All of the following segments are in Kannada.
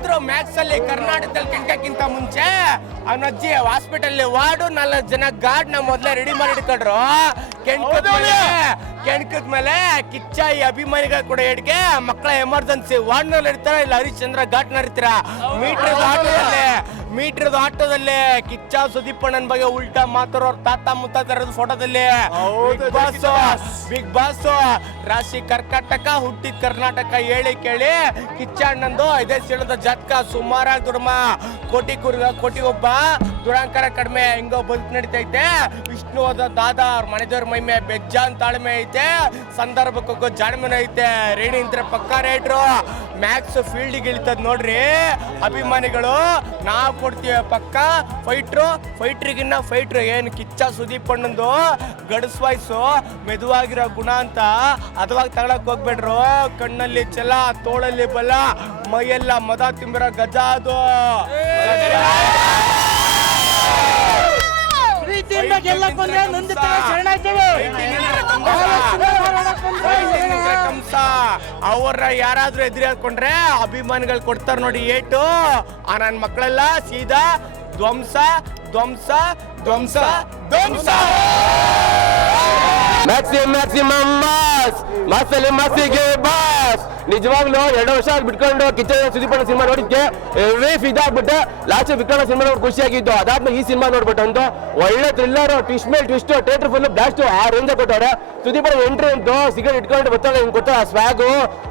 ಯಾವನಾದ್ರೂ ಮ್ಯಾಕ್ಸ್ ಅಲ್ಲಿ ಕರ್ನಾಟಕದಲ್ಲಿ ಕೆಂಕಕ್ಕಿಂತ ಮುಂಚೆ ಅವನ ಅಜ್ಜಿ ಹಾಸ್ಪಿಟಲ್ ವಾರ್ಡು ನಾಲ್ಕು ಜನ ಗಾರ್ಡ್ನ ಮೊದ್ಲೇ ರೆಡಿ ಮಾಡಿ ಇಟ್ಕೊಂಡ್ರು. ಕೆಣ್ಕದ ಕೆಣ್ಕದ ಮೇಲೆ ಕಿಚ್ಚ ಈ ಅಭಿಮಾನಿಗಳ ಕೂಡ ಎಡ್ಗೆ ಮಕ್ಕಳ ಎಮರ್ಜೆನ್ಸಿ ವಾರ್ಡ್ನಲ್ಲಿ ಇರ್ತಾರ ಇಲ್ಲ ಹರಿಶ್ಚಂದ್ರ ಘಾಟ್ ಇರ್ತೀರ? ಮೀಟರ್ ಆಟೋದಲ್ಲಿ ಮೀಟರ್ ಆಟೋದಲ್ಲಿ ಕಿಚ್ಚ ಸುದೀಪಣ್ಣನ ಬಗ್ಗೆ ಉಲ್ಟಾ ಮಾತಾಡೋರ್ ತಾತ ಮುತ್ತಾತರ ಫೋಟೋದಲ್ಲಿ. ಬಿಗ್ ಬಾಸ್ ಬಿಗ್ ಬಾಸ್ ರಾಶಿ ಕರ್ನಾಟಕ ಹುಟ್ಟಿದ ಕರ್ನಾಟಕ ಹೇಳಿ ಕೇಳಿ ಕಿಚ್ಚ ಅಣ್ಣಂದು ಇದೇ ಸೀಳದ ಜಾತಕ. ಸುಮಾರ ದುಡ್ಮ. ಕೋಟಿ ಕುರ್ಗ ಕೋಟಿ ಒಬ್ಬ. ದುರಾಂಕರ ಕಡಿಮೆ ಹಿಂಗೋ ಬದುಕು ನಡೀತೈತೆ. ವಿಷ್ಣುವಾದ ದಾದ ಅವ್ರ ಮನೆದೇವ್ರ ಮೈಮೆ ಬೆಜ್ಜಾನ್ ತಾಳ್ಮೆ ಐತೆ. ಸಂದರ್ಭಕ್ಕೂ ಜಾಣ್ಮೆನ ಐತೆ. ರೇಣಿ ಇಂತ್ರ ಪಕ್ಕ ರೇಟ್ರು. ಮ್ಯಾಕ್ಸ್ ಫೀಲ್ಡಿಗೆ ಇಳಿತದ್ ನೋಡ್ರಿ. ಅಭಿಮಾನಿಗಳು ನಾವು ಕೊಡ್ತೀವಿ ಪಕ್ಕ. ಫೈಟ್ರು ಫೈಟ್ರಿಗಿನ್ನ ಫೈಟ್ರು ಏನು ಕಿಚ್ಚ ಸುದೀಪ್ ಅಣ್ಣಂದು. ಗಡಸ್ ವಾಯ್ಸು ಮೆದುವಾಗಿರೋ ಗುಣ ಅಂತ ಅದವಾಗಿ ತಗೊಳಕ್ ಹೋಗ್ಬೇಡ್ರು. ಕಣ್ಣಲ್ಲಿ ಛಲ ತೋಳಲ್ಲಿ ಬಲ ಮೈಯೆಲ್ಲ ಮದ ತುಂಬಿರೋ ಗಜ ಅದು. ಪ್ರೀತಿಯಿಂದ ಗೆಲ್ಲಕ್ ಬಂದ್ರೆ ನೊಂದುತ್ತರ ಶರಣಾಗ್ತೀವಿ ಕಂಸ ಅವ್ರ ಯಾರಾದ್ರೂ ಎದುರು ಹೇಳ್ಕೊಂಡ್ರೆ ಅಭಿಮಾನಿಗಳು ಕೊಡ್ತಾರೆ ನೋಡಿ ಏಟು. ಆ ನನ್ನ ಮಕ್ಕಳೆಲ್ಲ ಸೀದಾ ಧ್ವಂಸ ಧ್ವಂಸ ಧ್ವಂಸ ಧ್ವಂಸ. ಮ್ಯಾಕ್ಸಿಮಮ್ ಮ್ಯಾಕ್ಸಿಮಮ್ ಮಾಸ್ ಮಸಿಗೆ ಮಾಸಿಗೆ ಬಾಸ್ ನಿಜವಾಗ್ಲೂ ಎರಡು ವರ್ಷ ಬಿಟ್ಕೊಂಡು ಕಿಚ್ಚ ಸುದೀಪಣ್ಣ ಸಿನಿಮಾ ನೋಡಿದ್ಕೆ ಎವ್ರಿ ಇದಾಗ್ಬಿಟ್ಟು ಲಾಸ್ಟ್ ವಿಕ್ರಮ ಸಿನಿಮಾ ನೋಡಿ ಅದಾದ್ಮೇಲೆ ಈ ಸಿನಿಮಾ ನೋಡ್ಬಿಟ್ಟು ಅಂತ ಒಳ್ಳೆ ಥ್ರಿಲ್ಲರ್ ಟ್ವಿಸ್ಟ್ ಮೇಲೆ ಟ್ವಿಸ್ಟ್ ಥಿಯೇಟರ್ ಫುಲ್ ಬ್ಲಾಸ್ಟ್ ಆ ರೇಂಜ್ ಕೊಟ್ಟವ್ರೆ. ಸುದೀಪಣ್ಣ ಎಂಟ್ರಿ ಅಂತೂ ಸಿಗರೇಟ್ ಇಟ್ಕೊಂಡು ಬರ್ತಾಳೆ ಹಿಂಗೆ ಗೊತ್ತಾ? ಸ್ವಾಗು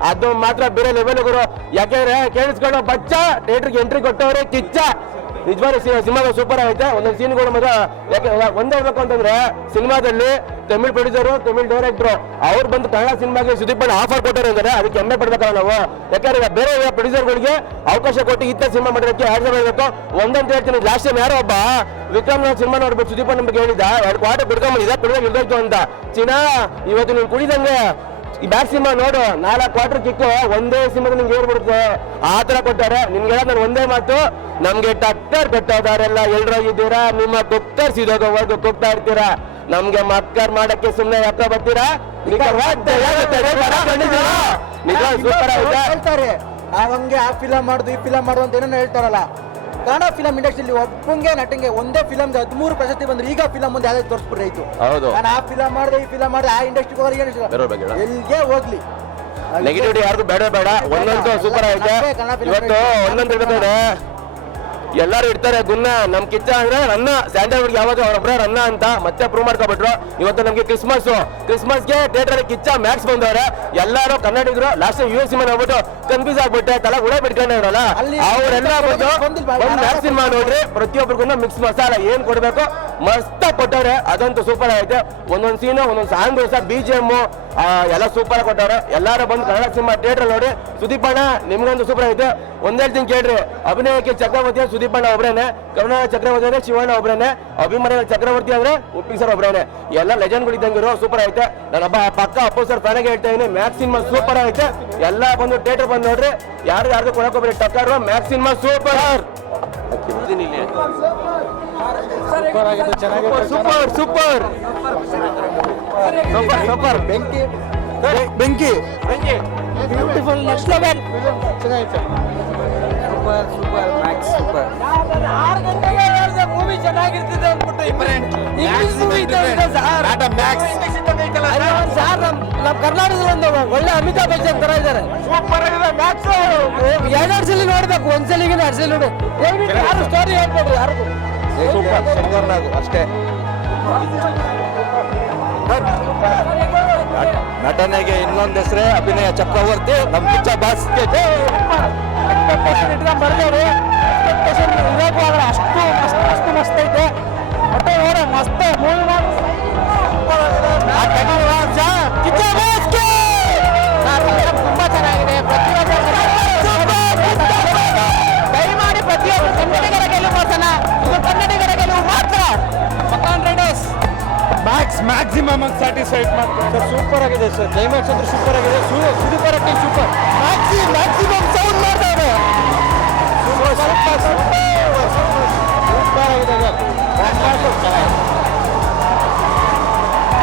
ಅದು ಮಾತ್ರ ಬೇರೆ ಲೆವೆಲ್ ಗುರು. ಯಾಕೆಂದ್ರೆ ಕೇಳಿಸ್ಕೊಂಡು ಬಚ್ಚ ಥಿಯೇಟರ್ಗೆ ಎಂಟ್ರಿ ಕೊಟ್ಟವ್ರೆ ಕಿಚ್ಚ. ನಿಜವಾಗ್ಲೂ ಸಿನಿಮಾ ಸೂಪರ್ ಆಗುತ್ತೆ ಒಂದೊಂದು ಸೀನ್ಗಳು ಮಾತ್ರ ಯಾಕೆ, ಒಂದೇ ಹೇಳ್ಬೇಕು ಅಂತಂದ್ರೆ, ಸಿನಿಮಾದಲ್ಲಿ ತಮಿಳ್ ಪ್ರೊಡ್ಯೂಸರು ತಮಿಳ್ ಡೈರೆಕ್ಟರ್ ಅವ್ರು ಬಂದು ಕನ್ನಡ ಸಿನಿಮಾಗೆ ಸುದೀಪ್ ಆಫರ್ ಕೊಟ್ಟರು ಅಂದ್ರೆ ಅದಕ್ಕೆ ಹೆಮ್ಮೆ ಪಡ್ಬೇಕಲ್ಲ ನಾವು. ಯಾಕಂದ್ರೆ ಈಗ ಬೇರೆ ಪ್ರೊಡ್ಯೂಸರ್ಗಳಿಗೆ ಅವಕಾಶ ಕೊಟ್ಟು ಇತ್ತ ಸಿನಿಮಾ ಮಾಡೋದಕ್ಕೆ ಯಾರು ಮಾಡಬೇಕು ಒಂದಂತ ಹೇಳ್ತೀನಿ ಲಾಸ್ಟ್ ಟೈಮ್ ಯಾರೋ ಒಬ್ಬ ವಿಕ್ರಮ್ ಸಿನಿಮಾ ನೋಡ್ಬಿಟ್ಟು ಸುದೀಪ್ ನಮ್ಗೆ ಹೇಳಿದ ಎರಡು ಕ್ವಾರ್ಟರ್ ಕುಡ್ಕೊಂಬಂದಿದ್ದ ಕುಡಿದಾಗ ಇರ್ಬೇಕು ಅಂತ. ಚಿನಾ ಇವತ್ತು ನೀನು ಕುಡಿದಂಗೆ ಈ ಬ್ಯಾಕ್ ಸಿನಿಮಾ ನೋಡು, ನಾಲ್ಕು ಕ್ವಾರ್ಟರ್ ಕಿಕ್ಕು ಒಂದೇ ಸಿನಿಮಾ ನಿಮ್ಗೆ ಹೇಳ್ಬಿಡುತ್ತೆ. ಆ ತರ ಕೊಟ್ಟಾರೆ ನಿಮ್ಗೆ ನಾನು ಒಂದೇ ಮಾತು, ನಮ್ಗೆ ಟಕ್ಕರ್ ಕೊಟ್ಟೋದಾರೆಲ್ಲ ಇದ್ದೀರಾ ನಿಮ್ಮ ಕುಕ್ಕರ್ ಸಿದೋಗೋವರೆಗೂ ಕುಗ್ತಾ ಇರ್ತೀರಾ? ನಮ್ಗೆ ಮಕ್ಕರ್ ಮಾಡಕ್ಕೆ ಸುಮ್ಮನೆ ಯಾಕ ಬರ್ತೀರಾ? ಹೇಳ್ತಾರೆ ಹಂಗೆ ಆ ಫಿಲಂ ಮಾಡುದು ಈ ಫಿಲಂ ಮಾಡುದು ಅಂತ ಏನೋ ಹೇಳ್ತಾರಲ್ಲ. ಕನ್ನಡ ಫಿಲಂ ಇಂಡಸ್ಟ್ರಿಯಲ್ಲಿ ಒಬ್ಬಂಗೆ ನಟಂಗೆ ಒಂದೇ ಫಿಲಂ ಹದಿಮೂರು ಪ್ರಶಸ್ತಿ ಬಂದ್ರೆ ಈಗ ಫಿಲಂ ಮುಂದೆ ಯಾವ್ದು ತೋರಿಸ್ಬಿಟ್ರೆ ಆಯ್ತು. ಹೌದು. ನಾನು ಆ ಫಿಲಂ ಮಾಡಿದೆ ಈ ಫಿಲಂ ಮಾಡಿದೆ ಆ ಇಂಡಸ್ಟ್ರಿಗೆ ಹೋದ್ರೆ ಏನು. ಎಲ್ಲಿಗೆ ಹೋಗ್ಲಿ? ನೆಗೆಟಿವಿಟಿ ಯಾರಿಗೂ ಬೇಡ ಬೇಡ. ಒಂದೊಂದು ಸೂಪರ್ ಐತೆ ಇವತ್ತು ಒಂದೊಂದು ಇರ್ತದೆ ಎಲ್ಲರೂ ಇರ್ತಾರೆ ಗುನ್ನ ನಮ್ ಕಿಚ್ಚ ಅಂದ್ರೆ ರನ್ನ ಸ್ಯಾಂಡಲ್ವುಡ್ ಯಾವಾಗ ಅವರೊಬ್ಬರ ರನ್ನ ಅಂತ ಮತ್ತೆ ಪ್ರೂವ್ ಮಾಡ್ಕೊಬಿಟ್ರು. ಇವತ್ತು ನಮ್ಗೆ ಕ್ರಿಸ್ಮಸ್ ಕ್ರಿಸ್ಮಸ್ಗೆ ಥಿಯೇಟರ್ ಕಿಚ್ಚ ಮ್ಯಾಕ್ಸ್ ಬಂದವ್ರೆ. ಎಲ್ಲರೂ ಕನ್ನಡಿಗರು ಲಾಸ್ಟ್ ಯು ಸಿನಿಮಾ ನೋಡ್ಬಿಟ್ಟು ಕನ್ಫ್ಯೂಸ್ ಆಗ್ಬಿಟ್ಟೆ ತಲೆ ಉಡ ಬಿಟ್ಕೊಂಡಿರಲ್ಲ ಅವರೆಲ್ಲ ಬಂದು? ಮ್ಯಾಕ್ಸ್ ಸಿನಿಮಾ ನೋಡ್ರಿ ಪ್ರತಿಯೊಬ್ಬರಿಗೂ ಮಿಕ್ಸ್ ಮಸಾಲ ಏನ್ ಕೊಡ್ಬೇಕು ಮಸ್ತ್ ಕೊಟ್ಟವ್ರೆ. ಅದಂತೂ ಸೂಪರ್ ಆಗೈತೆ. ಒಂದೊಂದು ಸೀನು ಒಂದೊಂದು ಸಾಂಗ್ ಸಹ ಬಿ ಜಿ ಎಂ ಎಲ್ಲ ಸೂಪರ್ ಕೊಟ್ಟವ್ರೆ. ಎಲ್ಲಾರು ಬಂದು ಕನ್ನಡ ಸಿನಿಮಾ ಥಿಯೇಟರ್ ನೋಡಿ ಸುದೀಪ್ ಅಣ್ಣ ನಿಮ್ಗಂತೂ ಸೂಪರ್ ಐತೆ ಒಂದೇ ದಿನ ಕೇಳ್ರಿ ಅಭಿನಯಕ್ಕೆ ಚಕ್ರವರ್ತಿ ಸುದೀಪ್ ಅಣ್ಣ ಒಬ್ರೇನೆ ಕರುಣಾ ಚಕ್ರವರ್ತಿ ಅಂದ್ರೆ ಶಿವಣ್ಣ ಒಬ್ರೇನೆ ಅಭಿಮಾನ ಚಕ್ರವರ್ತಿ ಅಂದ್ರೆ ಉಪ್ಪಿ ಸರ್ ಒಬ್ರೇನೆ. ಎಲ್ಲ ಲೆಜೆಂಡ್ಗಳು ಇದ್ದಂಗಿರೋ ಸೂಪರ್ ಐತೆ ನನ್ನ ಹಬ್ಬ ಪಕ್ಕ ಅಪ್ಪು ಸರ್ ಫ್ಯಾನಾಗೆ ಹೇಳ್ತಾ ಇದೀನಿ ಮ್ಯಾಕ್ಸ್ ಸಿನಿಮಾ ಸೂಪರ್ ಐತೆ ಎಲ್ಲ ಬಂದು ಥಿಯೇಟರ್ ಬಂದು ನೋಡ್ರಿ. ಯಾರು ಯಾರ್ದು ಕೊಡಕೋಬೇಡಿ ಟಕ್ಕರ್ Max cinema super super super super super ಬೆಂಕಿ. ಬೆಂಕಿ. Beautiful next level super super Max super ಆರು ಗಂಟೆಗೆ ಹೇಳಿದೆ ಮೂವಿ ಚೆನ್ನಾಗಿರ್ತದೆ ಅಂದ್ಬಿಟ್ಟು. English movie sir. ನಮ್ ನಮ್ ಕರ್ನಾಟಕದಲ್ಲಿ ಒಂದು ಒಳ್ಳೆ ಅಮಿತಾಬ್ ಬಚ್ಚನ್ ತರ ಇದ್ದಾರೆ. ಸೂಪರ್ ಆಗಿದೆ ಮ್ಯಾಕ್ಸ್ ಎರಡು ಸಲ ನೋಡ್ಬೇಕು. ಒಂದ್ಸಲಿಗೆ ಎರಡು ಸಲ ನೋಡಿ. ಯಾರು ಸ್ಟೋರಿ ಹೇಳ್ಕೊಡ್ರಿ ಯಾರಿಗೂ ಅಷ್ಟೇ. ನಟನೆಗೆ ಇನ್ನೊಂದು ಹೆಸರೇ ಅಭಿನಯ ಚಕ್ರವರ್ತಿ ನಮ್ಮ ಕಿಚ್ಚ ಬಾಸ್ ಮ್ಯಾಕ್ಸಿಮಮ್ ಅಂತ ಸ್ಯಾಟಿಸ್ಫೈಡ್ ಮಾಡ್ತಾರೆ ಸರ್ ಸೂಪರ್ ಆಗಿದೆ ಸರ್. ಕ್ಲೈಮ್ಯಾಕ್ಸ್ ಅಂದ್ರೆ ಸೂಪರ್ ಆಗಿದೆ. ಸೂಪರ್ ಅಟ್ಟಿ ಸೂಪರ್ ಮ್ಯಾಕ್ಸಿ ಮ್ಯಾಕ್ಸಿಮಮ್ ಸೌಂಡ್ ಮಾಡ್ತಾ ಇದೆ ಸೂಪರ್ ಸೂಪರ್ ಸೂಪರ್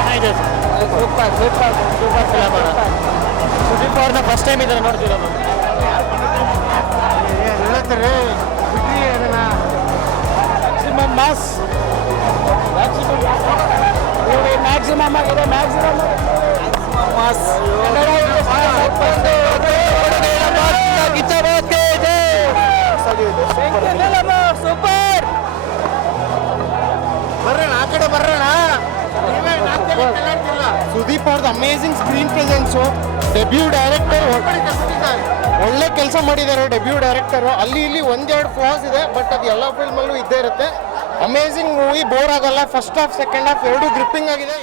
ಆಗಿದೆ super super super film Sudeep ಅವ್ರನ್ನ ಫಸ್ಟ್ ಟೈಮ್ ಇದನ್ನ ನೋಡ್ತಿರೋದು ಮ್ಯಾಕ್ಸಿಮಮ್ ಮಾಸ್ ಮ್ಯಾಕ್ಸಿಮಮ್ ಆಗಿದೆ ಮ್ಯಾಕ್ಸಿಮಮ್ ಸೂಪರ್ ಬರ್ರಣ ಆ ಕಡೆ ಬರ್ರಣ ಸುದೀಪ್ ಅವ್ರದ್ದು amazing screen presence debut director ಒಳ್ಳೆ ಕೆಲಸ ಮಾಡಿದ್ದಾರೆ ಡೆಬ್ಯೂ ಡೈರೆಕ್ಟರು ಅಲ್ಲಿ ಇಲ್ಲಿ ಒಂದೆರಡು ಫ್ಲಾಸ್ ಇದೆ ಬಟ್ ಅದು ಎಲ್ಲ ಫಿಲ್ಮಲ್ಲೂ ಇದ್ದೇ ಇರುತ್ತೆ. ಅಮೇಸಿಂಗ್ ಮೂವಿ ಬೋರ್ ಆಗಲ್ಲ. ಫಸ್ಟ್ ಹಾಫ್ ಸೆಕೆಂಡ್ ಹಾಫ್ ಎರಡು ಗ್ರಿಪ್ಪಿಂಗ್ ಆಗಿದೆ.